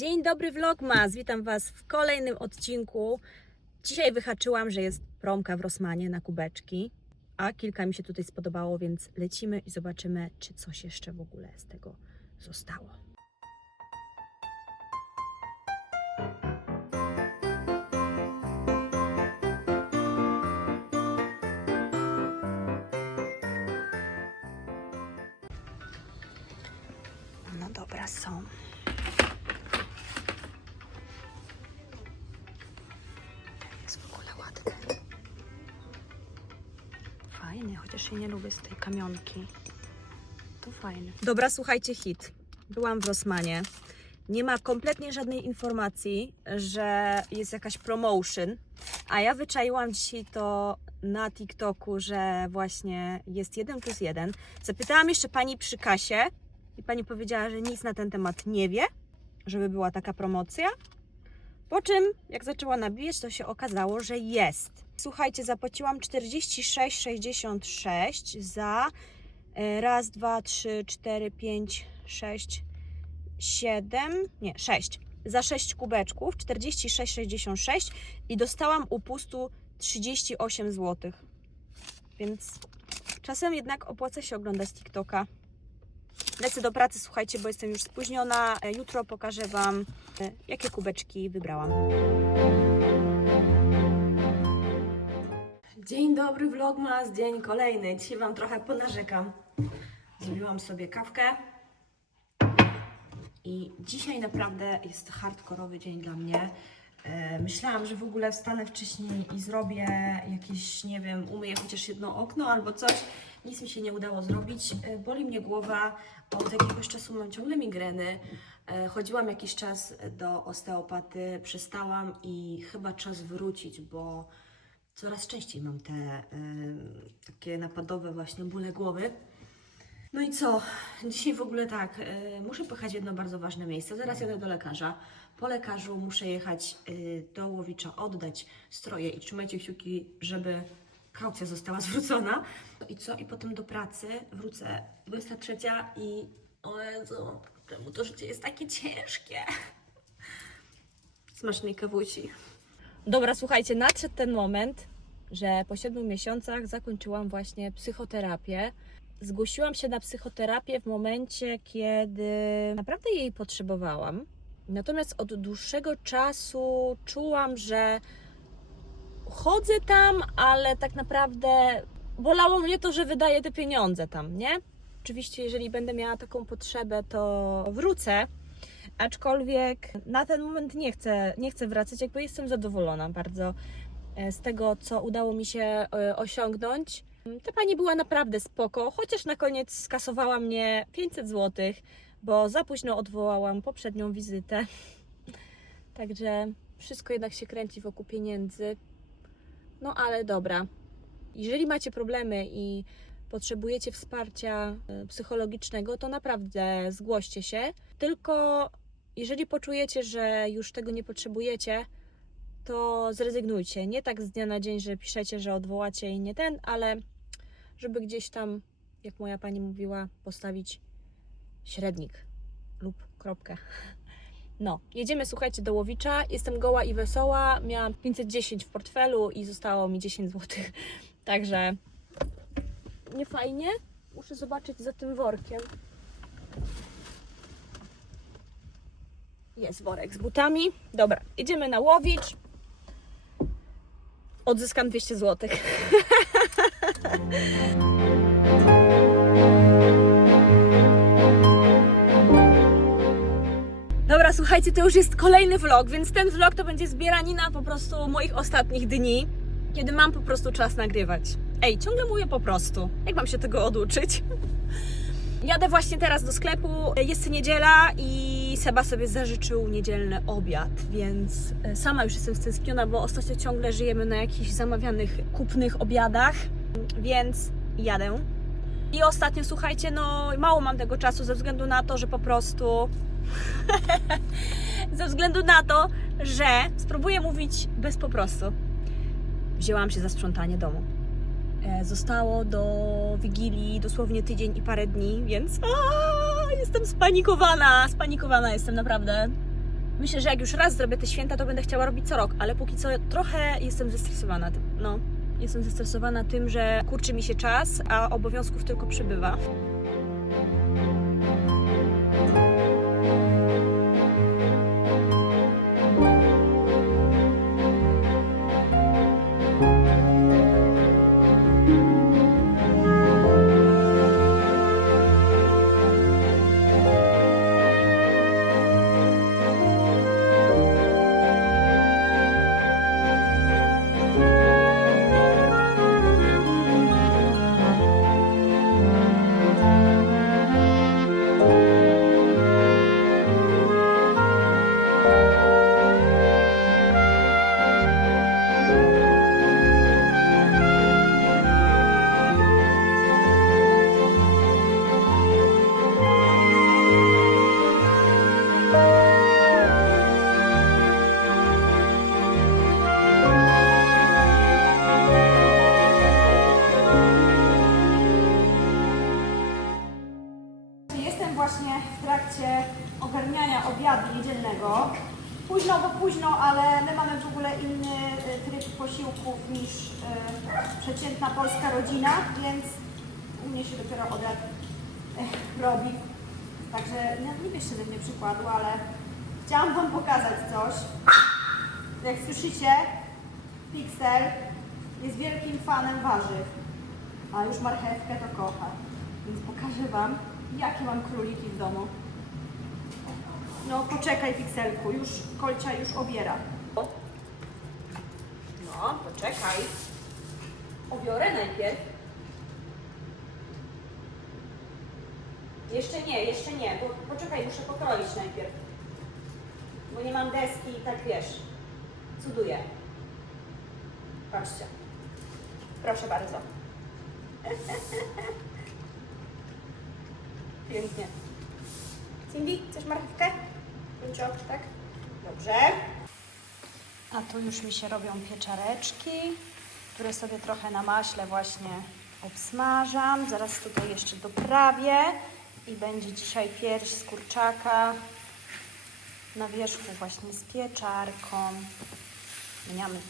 Dzień dobry Vlogmas, witam Was w kolejnym odcinku. Dzisiaj wyhaczyłam, że jest promka w Rosmanie na kubeczki, a kilka mi się tutaj spodobało, więc lecimy i zobaczymy, czy coś jeszcze w ogóle z tego zostało. No dobra, są. Fajny, chociaż ja nie lubię z tej kamionki. To fajny. Dobra, słuchajcie, hit. Byłam w Rosmanie. Nie ma kompletnie żadnej informacji, że jest jakaś promotion, a ja wyczaiłam dzisiaj to na TikToku, że właśnie jest 1 plus 1. Zapytałam jeszcze pani przy kasie i pani powiedziała, że nic na ten temat nie wie, żeby była taka promocja. Po czym, jak zaczęła nabijać, to się okazało, że jest. Słuchajcie, zapłaciłam 46,66 za e, raz, dwa, trzy, cztery, pięć, sześć, siedem, nie, sześć. Za 6 kubeczków 46,66 i dostałam upustu 38 zł. Więc czasem jednak opłaca się oglądać TikToka. Lecę do pracy, słuchajcie, bo jestem już spóźniona. E, Jutro pokażę Wam, e, jakie kubeczki wybrałam. Dzień dobry, Vlogmas, dzień kolejny. Dzisiaj Wam trochę ponarzekam. Zrobiłam sobie kawkę. I dzisiaj naprawdę jest hardkorowy dzień dla mnie. E, Myślałam, że w ogóle wstanę wcześniej i zrobię jakieś, nie wiem, umyję chociaż jedno okno albo coś. Nic mi się nie udało zrobić. E, Boli mnie głowa. Od jakiegoś czasu mam ciągle migreny. E, Chodziłam jakiś czas do osteopaty, przestałam i chyba czas wrócić, bo coraz częściej mam te e, takie napadowe właśnie bóle głowy. No i co? Dzisiaj w ogóle tak, muszę pojechać jedno bardzo ważne miejsce. Zaraz jadę do lekarza. Po lekarzu muszę jechać do Łowicza, oddać stroje i trzymajcie kciuki, żeby kaucja została zwrócona. I co? I potem do pracy wrócę 23 i o Jezu, czemu to życie jest takie ciężkie? Smacznej kawusi. Dobra, słuchajcie, nadszedł ten moment, że po siedmiu miesiącach zakończyłam właśnie psychoterapię. Zgłosiłam się na psychoterapię w momencie, kiedy naprawdę jej potrzebowałam. Natomiast od dłuższego czasu czułam, że chodzę tam, ale tak naprawdę bolało mnie to, że wydaję te pieniądze tam, nie? Oczywiście, jeżeli będę miała taką potrzebę, to wrócę. Aczkolwiek na ten moment nie chcę, nie chcę wracać, jakby jestem zadowolona bardzo e, z tego, co udało mi się e, osiągnąć. Ta pani była naprawdę spoko, chociaż na koniec skasowała mnie 500 zł, bo za późno odwołałam poprzednią wizytę. Także wszystko jednak się kręci wokół pieniędzy. No ale dobra. Jeżeli macie problemy i potrzebujecie wsparcia e, psychologicznego, to naprawdę zgłoście się. Tylko jeżeli poczujecie, że już tego nie potrzebujecie, to zrezygnujcie. Nie tak z dnia na dzień, że piszecie, że odwołacie i nie ten, ale żeby gdzieś tam, jak moja pani mówiła, postawić średnik lub kropkę. No, jedziemy, słuchajcie, do Łowicza. Jestem goła i wesoła. Miałam 510 w portfelu i zostało mi 10 zł. Także nie fajnie. Muszę zobaczyć za tym workiem. Jest worek z butami. Dobra, jedziemy na Łowicz. Odzyskam 200 zł. słuchajcie, to już jest kolejny vlog, więc ten vlog to będzie zbieranina po prostu moich ostatnich dni, kiedy mam po prostu czas nagrywać. Ej, ciągle mówię po prostu. Jak mam się tego oduczyć? Jadę właśnie teraz do sklepu. Jest niedziela i Seba sobie zażyczył niedzielny obiad, więc e, sama już jestem stęskniona, bo ostatnio ciągle żyjemy na jakichś zamawianych, kupnych obiadach, więc jadę. I ostatnio, słuchajcie, no mało mam tego czasu ze względu na to, że po prostu ze względu na to, że spróbuję mówić bez po prostu. Wzięłam się za sprzątanie domu. E, Zostało do Wigilii dosłownie tydzień i parę dni, więc jestem spanikowana, spanikowana jestem naprawdę. Myślę, że jak już raz zrobię te święta, to będę chciała robić co rok, ale póki co trochę jestem zestresowana tym. No, jestem zestresowana tym, że kurczy mi się czas, a obowiązków tylko przybywa. My mamy w ogóle inny e, tryb posiłków niż e, przeciętna polska rodzina, więc u mnie się dopiero obiad e, robi. Także no, nie bierzcie ze mnie przykładu, ale chciałam Wam pokazać coś. Jak słyszycie, Pixel jest wielkim fanem warzyw, a już marchewkę to kocha. Więc pokażę Wam, jakie mam króliki w domu. No poczekaj Pixelku, już Kolcia już obiera. Poczekaj. Obiorę najpierw. Jeszcze nie, jeszcze nie, bo poczekaj, muszę pokroić najpierw. Bo nie mam deski i tak wiesz. Cuduję. Patrzcie. Proszę bardzo. Pięknie. Cindy, chcesz marchewkę? Bądźok, tak? Dobrze. A tu już mi się robią pieczareczki, które sobie trochę na maśle właśnie obsmażam. Zaraz tutaj jeszcze doprawię i będzie dzisiaj pierś z kurczaka na wierzchu właśnie z pieczarką. Miamy